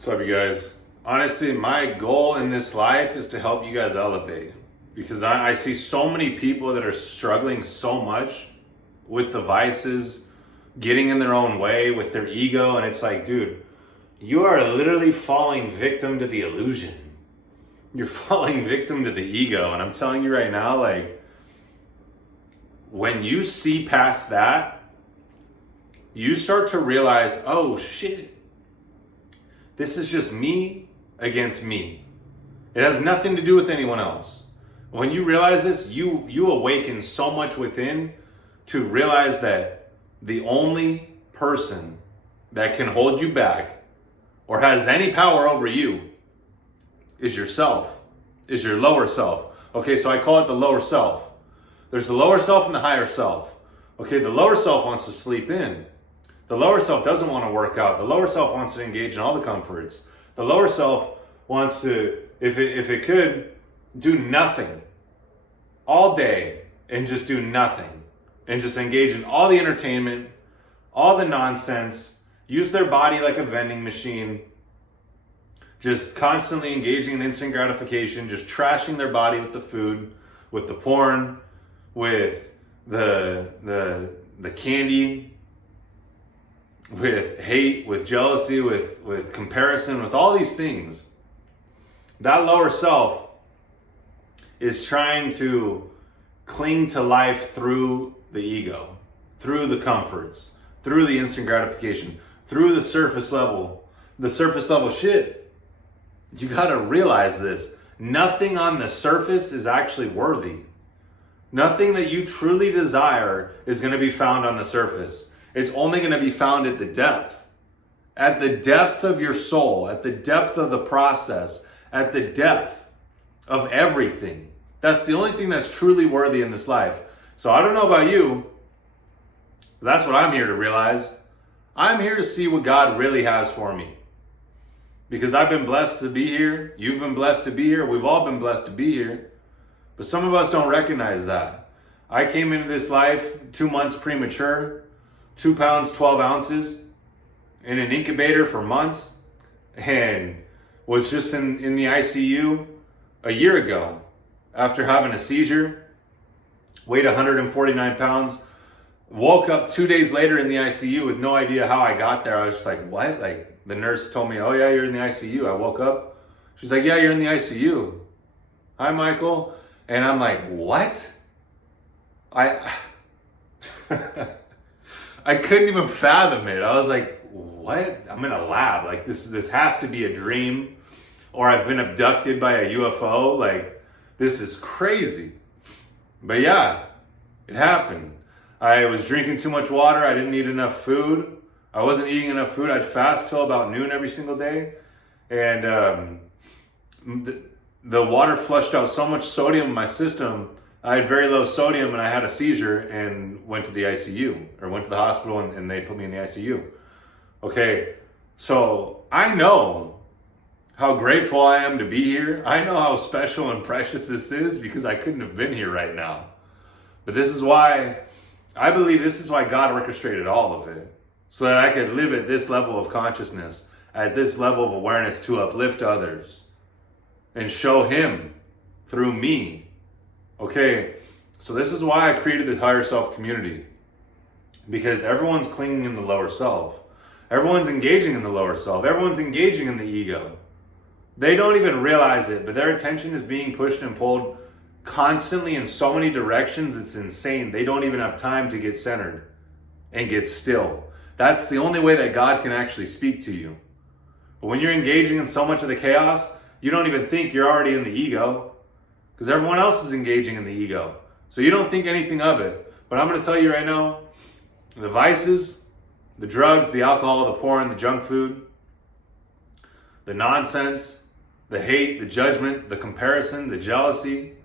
What's up, you guys? Honestly, my goal in this life is to help you guys elevate because I see so many people that are struggling so much with the vices, getting in their own way with their ego. And it's like, dude, you are literally falling victim to the illusion. You're falling victim to the ego. And I'm telling you right now, like, when you see past that, you start to realize, oh shit, this is just me against me. It has nothing to do with anyone else. When you realize this, you awaken so much within to realize that the only person that can hold you back or has any power over you is yourself, is your lower self. Okay, so I call it the lower self. There's the lower self and the higher self. Okay, the lower self wants to sleep in. The lower self doesn't want to work out. The lower self wants to engage in all the comforts. The lower self wants to, if it could, do nothing all day and just do nothing and just engage in all the entertainment, all the nonsense, use their body like a vending machine, just constantly engaging in instant gratification, just trashing their body with the food, with the porn, with the candy, with hate, with jealousy, with comparison, with all these things. That lower self is trying to cling to life through the ego, through the comforts, through the instant gratification, through the surface level shit. You gotta realize this. Nothing on the surface is actually worthy. Nothing that you truly desire is gonna be found on the surface. It's only going to be found at the depth of your soul, at the depth of the process, at the depth of everything. That's the only thing that's truly worthy in this life. So I don't know about you, but that's what I'm here to realize. I'm here to see what God really has for me. Because I've been blessed to be here. You've been blessed to be here. We've all been blessed to be here. But some of us don't recognize that. I came into this life 2 months premature. 2 pounds, 12 ounces in an incubator for months, and was just in the ICU a year ago after having a seizure, weighed 149 pounds, woke up 2 days later in the ICU with no idea how I got there. I was just like, what? Like, the nurse told me, oh yeah, you're in the ICU. I woke up. She's like, yeah, you're in the ICU. Hi, Michael. And I'm like, what? I couldn't even fathom it. I was like, what? I'm in a lab. Like, this has to be a dream, or I've been abducted by a UFO. Like, this is crazy. But yeah, it happened. I was drinking too much water. I didn't eat enough food. I wasn't eating enough food. I'd fast till about noon every single day. And the water flushed out so much sodium in my system. I had very low sodium and I had a seizure and went to the ICU, or went to the hospital and they put me in the ICU. Okay, so I know how grateful I am to be here. I know how special and precious this is because I couldn't have been here right now. But this is why, I believe this is why God orchestrated all of it. So that I could live at this level of consciousness, at this level of awareness to uplift others and show Him through me. Okay, so this is why I created this higher self community. Because everyone's clinging in the lower self. Everyone's engaging in the lower self. Everyone's engaging in the ego. They don't even realize it, but their attention is being pushed and pulled constantly in so many directions, it's insane. They don't even have time to get centered and get still. That's the only way that God can actually speak to you. But when you're engaging in so much of the chaos, you don't even think you're already in the ego. Because everyone else is engaging in the ego. So you don't think anything of it. But I'm going to tell you right now, the vices, the drugs, the alcohol, the porn, the junk food, the nonsense, the hate, the judgment, the comparison, the jealousy,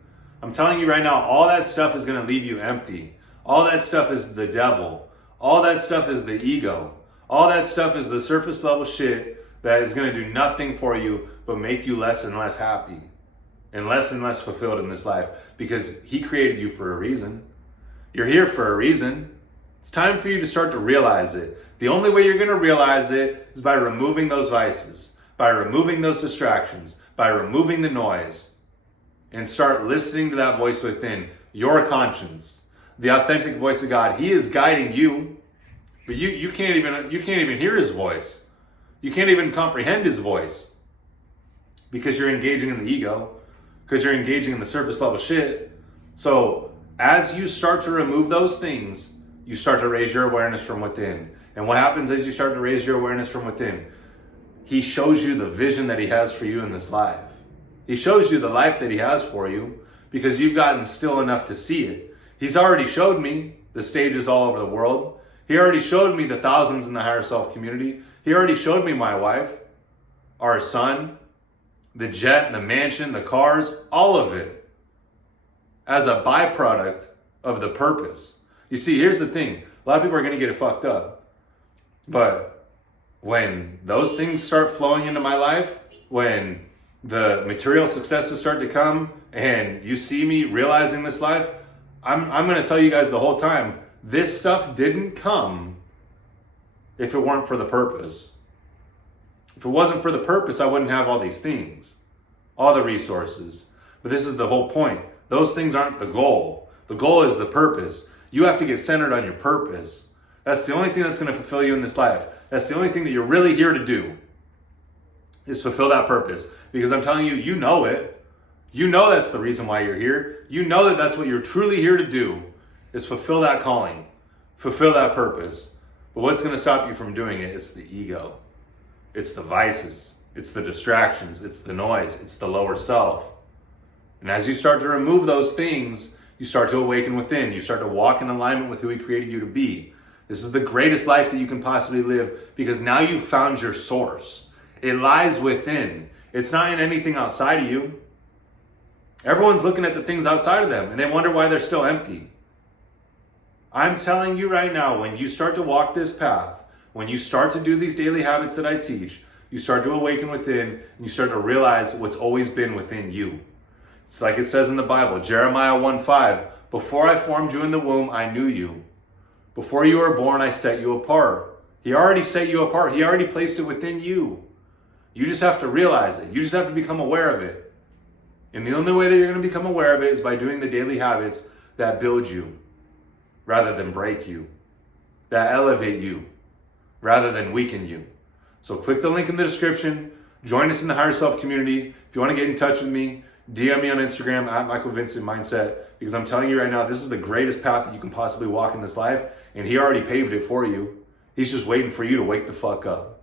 I'm telling you right now, all that stuff is going to leave you empty. All that stuff is the devil. All that stuff is the ego. All that stuff is the surface level shit that is going to do nothing for you but make you less and less happy. And less fulfilled in this life, because He created you for a reason. You're here for a reason. It's time for you to start to realize it. The only way you're going to realize it is by removing those vices, by removing those distractions, by removing the noise, and start listening to that voice within, your conscience, the authentic voice of God. He is guiding you, but you can't even hear his voice. You can't even comprehend his voice because you're engaging in the ego, because you're engaging in the surface level shit. So as you start to remove those things, you start to raise your awareness from within. And what happens as you start to raise your awareness from within? He shows you the vision that he has for you in this life. He shows you the life that he has for you because you've gotten still enough to see it. He's already showed me the stages all over the world. He already showed me the thousands in the higher self community. He already showed me my wife, our son, the jet, the mansion, the cars, all of it as a byproduct of the purpose. You see, here's the thing. A lot of people are going to get it fucked up. But when those things start flowing into my life, when the material successes start to come and you see me realizing this life, I'm going to tell you guys the whole time, this stuff didn't come if it weren't for the purpose. If it wasn't for the purpose, I wouldn't have all these things, all the resources. But this is the whole point. Those things aren't the goal. The goal is the purpose. You have to get centered on your purpose. That's the only thing that's going to fulfill you in this life. That's the only thing that you're really here to do, is fulfill that purpose. Because I'm telling you, you know it. You know that's the reason why you're here. You know that that's what you're truly here to do, is fulfill that calling, fulfill that purpose. But what's going to stop you from doing it? It's the ego. It's the vices. It's the distractions. It's the noise. It's the lower self. And as you start to remove those things, you start to awaken within. You start to walk in alignment with who he created you to be. This is the greatest life that you can possibly live because now you've found your source. It lies within. It's not in anything outside of you. Everyone's looking at the things outside of them and they wonder why they're still empty. I'm telling you right now, when you start to walk this path, when you start to do these daily habits that I teach, you start to awaken within and you start to realize what's always been within you. It's like it says in the Bible, Jeremiah 1:5, before I formed you in the womb, I knew you. Before you were born, I set you apart. He already set you apart. He already placed it within you. You just have to realize it. You just have to become aware of it. And the only way that you're going to become aware of it is by doing the daily habits that build you rather than break you, that elevate you rather than weaken you. So click the link in the description. Join us in the Higher Self community. If you want to get in touch with me, DM me on Instagram at Michael Vincent Mindset, because I'm telling you right now, this is the greatest path that you can possibly walk in this life, and he already paved it for you. He's just waiting for you to wake the fuck up.